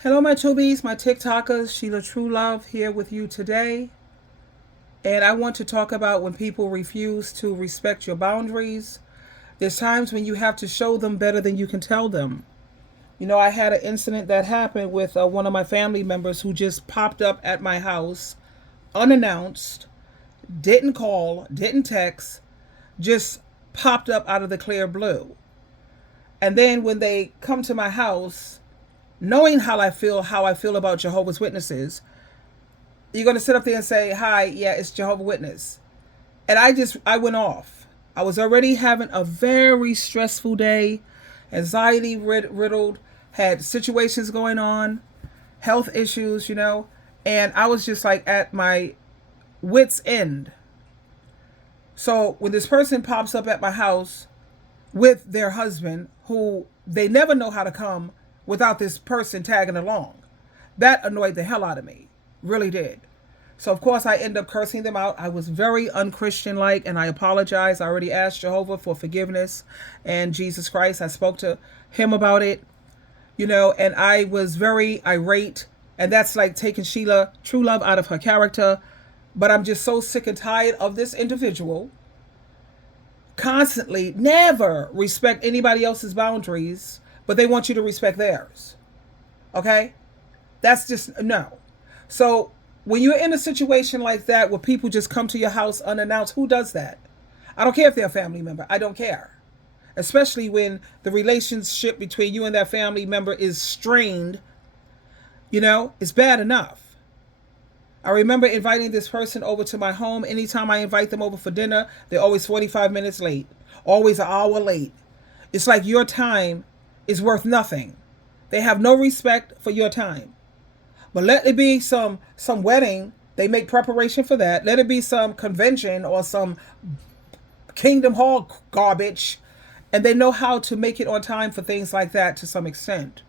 Hello, my tubies, my TikTokers. SheilaTruelove here with you today. And I want to talk about when people refuse to respect your boundaries. There's times when you have to show them better than you can tell them. I had an incident that happened with one of my family members who just popped up at my house unannounced, didn't call, didn't text, just popped up out of the clear blue. And then when they come to my house, knowing how I feel about Jehovah's Witnesses, you're going to sit up there and say, "Hi, yeah, it's Jehovah's Witness." And I went off. I was already having a very stressful day, anxiety riddled, had situations going on, health issues, and I was just like at my wits' end. So when this person pops up at my house with their husband, who they never know how to come without this person tagging along, that annoyed the hell out of me. Really did. So of course I end up cursing them out. I was very unchristian like, and I apologize. I already asked Jehovah for forgiveness and Jesus Christ. I spoke to him about it, and I was very irate. And that's like taking SheilaTruelove out of her character. But I'm just so sick and tired of this individual constantly never respect anybody else's boundaries, but they want you to respect theirs. Okay? That's just no. So when you're in a situation like that where people just come to your house unannounced, who does that? I don't care if they're a family member. I don't care. Especially when the relationship between you and that family member is strained, it's bad enough. I remember inviting this person over to my home. Anytime I invite them over for dinner, they're always 45 minutes late, always an hour late. It's like your time is worth nothing. They have no respect for your time. But let it be some wedding, they make preparation for that. Let it be some convention or some Kingdom Hall garbage, and they know how to make it on time for things like that to some extent.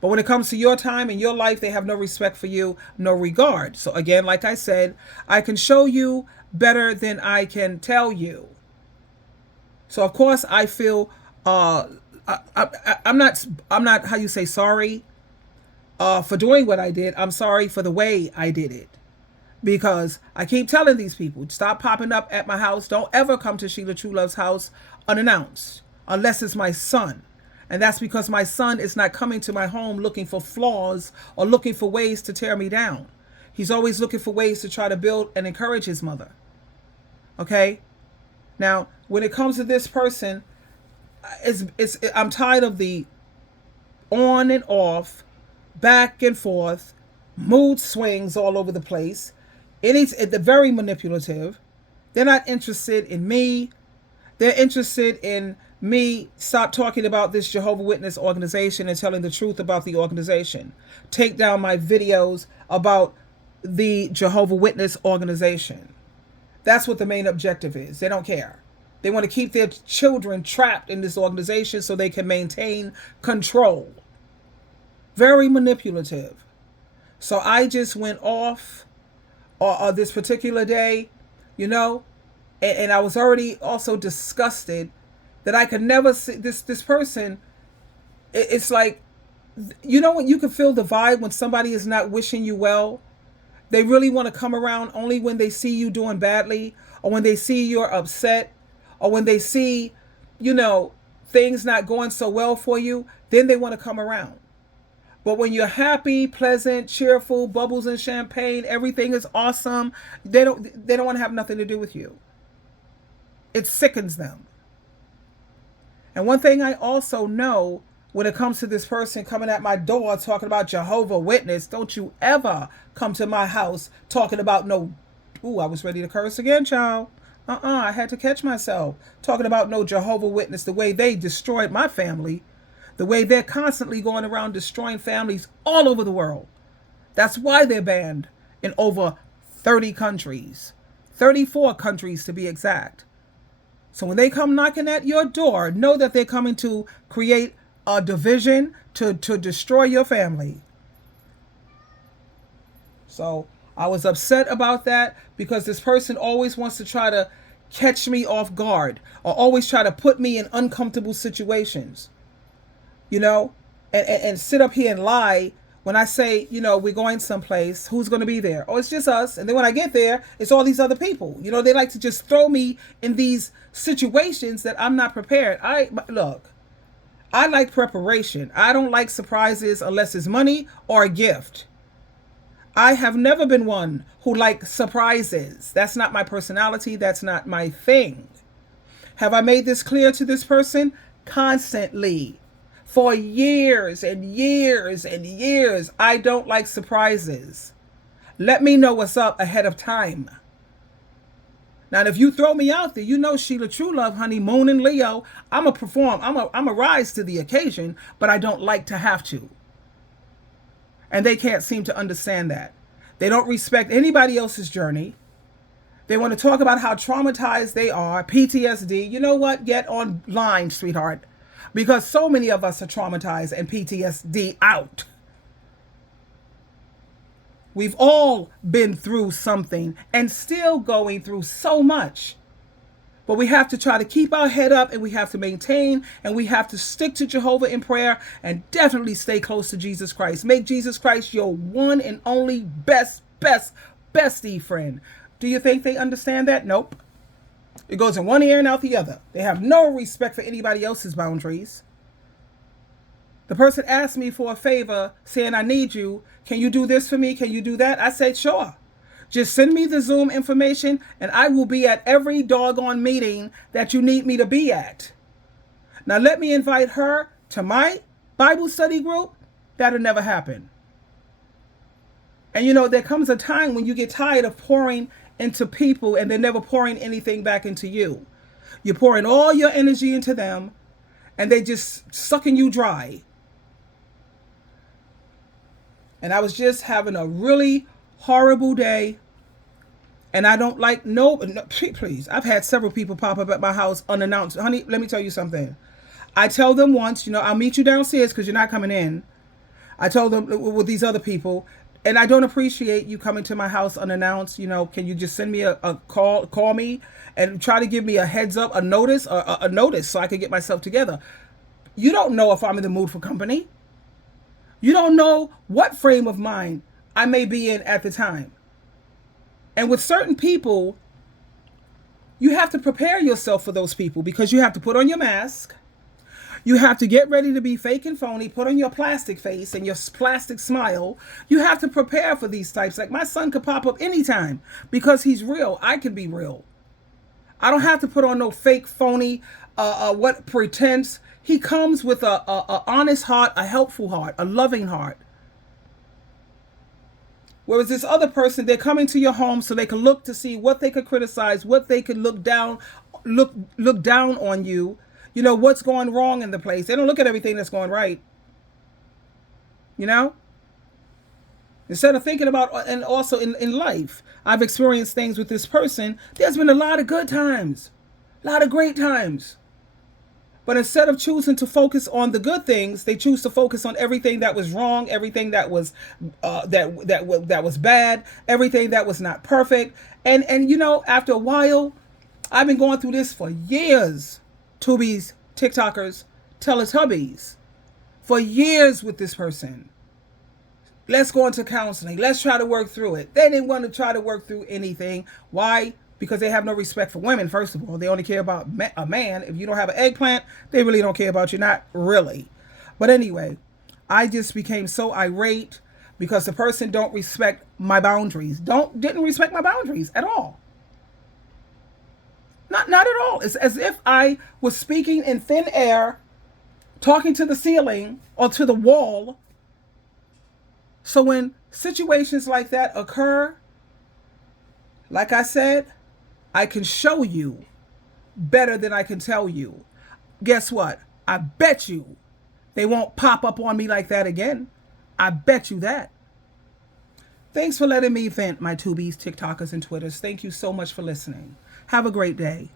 But when it comes to your time and your life, they have no respect for you, no regard. So again, like I said, I can show you better than I can tell you. So of course I feel I'm not how you say sorry for doing what I did. I'm sorry for the way I did it. Because I keep telling these people, stop popping up at my house. Don't ever come to SheilaTruelove's house unannounced, unless it's my son. And that's because my son is not coming to my home looking for flaws or looking for ways to tear me down. He's always looking for ways to try to build and encourage his mother. Okay? Now, when it comes to this person, I'm tired of the on and off, back and forth, mood swings all over the place. They're very manipulative. They're not interested in me. They're interested in me stop talking about this Jehovah Witness organization and telling the truth about the organization. Take down my videos about the Jehovah Witness organization. That's what the main objective is. They don't care. They want to keep their children trapped in this organization so they can maintain control. Very manipulative. So I just went off this particular day, and I was already also disgusted that I could never see this person. It's like, what, you can feel the vibe when somebody is not wishing you well. They really want to come around only when they see you doing badly, or when they see you're upset, or when they see, things not going so well for you. Then they want to come around. But when you're happy, pleasant, cheerful, bubbles and champagne, everything is awesome, they don't want to have nothing to do with you. It sickens them. And one thing I also know, when it comes to this person coming at my door talking about Jehovah Witness, don't you ever come to my house talking about no, ooh, I was ready to curse again, child. I had to catch myself. Talking about no Jehovah Witness, the way they destroyed my family, the way they're constantly going around destroying families all over the world. That's why they're banned in over 30 countries, 34 countries to be exact. So when they come knocking at your door, know that they're coming to create a division to destroy your family. So I was upset about that because this person always wants to try to catch me off guard or always try to put me in uncomfortable situations, and sit up here and lie When I say, we're going someplace, who's going to be there? Oh, it's just us. And then when I get there, it's all these other people. They like to just throw me in these situations that I'm not prepared. Look, I like preparation. I don't like surprises unless it's money or a gift. I have never been one who likes surprises. That's not my personality. That's not my thing. Have I made this clear to this person? Constantly. For years and years and years, I don't like surprises. Let me know what's up ahead of time. Now, if you throw me out there, SheilaTruelove, honey, Moon and Leo, I'm going to perform. I'm a rise to the occasion, but I don't like to have to. And they can't seem to understand that. They don't respect anybody else's journey. They want to talk about how traumatized they are, PTSD. You know what? Get online, sweetheart. Because so many of us are traumatized and PTSD out. We've all been through something and still going through so much. But we have to try to keep our head up, and we have to maintain, and we have to stick to Jehovah in prayer, and definitely stay close to Jesus Christ. Make Jesus Christ your one and only bestie friend. Do you think they understand that? Nope. It goes in one ear and out the other. They have no respect for anybody else's boundaries. The person asked me for a favor, saying, I need you. Can you do this for me? Can you do that? I said, sure. Just send me the Zoom information, and I will be at every doggone meeting that you need me to be at. Now, let me invite her to my Bible study group. That'll never happen. And there comes a time when you get tired of pouring into people and they're never pouring anything back into you. You're pouring all your energy into them and they just sucking you dry. And I was just having a really horrible day. And I don't like, no, please. I've had several people pop up at my house unannounced. Honey, let me tell you something. I tell them once, I'll meet you downstairs because you're not coming in. I told them with these other people, and I don't appreciate you coming to my house unannounced. Can you just send me a call me and try to give me a heads up, a notice so I can get myself together. You don't know if I'm in the mood for company. You don't know what frame of mind I may be in at the time. And with certain people, you have to prepare yourself for those people because you have to put on your mask. You have to get ready to be fake and phony, put on your plastic face and your plastic smile. You have to prepare for these types. Like my son could pop up anytime because he's real. I can be real. I don't have to put on no fake, phony, what pretense. He comes with a honest heart, a helpful heart, a loving heart. Whereas this other person, they're coming to your home so they can look to see what they could criticize, what they could look down on you. What's going wrong in the place. They don't look at everything that's going right. Instead of thinking about, and also in life, I've experienced things with this person. There's been a lot of good times, a lot of great times. But instead of choosing to focus on the good things, they choose to focus on everything that was wrong, everything that was that was bad, everything that was not perfect. And after a while, I've been going through this for years. Tubies, TikTokers, Teletubbies, for years with this person. Let's go into counseling. Let's try to work through it. They didn't want to try to work through anything. Why? Because they have no respect for women, first of all. They only care about a man. If you don't have an eggplant, they really don't care about you. Not really. But anyway, I just became so irate because the person don't respect my boundaries. Didn't respect my boundaries at all. Not at all. It's as if I was speaking in thin air, talking to the ceiling or to the wall. So when situations like that occur, like I said, I can show you better than I can tell you. Guess what? I bet you they won't pop up on me like that again. I bet you that. Thanks for letting me vent, my Tubies, TikTokers, and Twitters. Thank you so much for listening. Have a great day.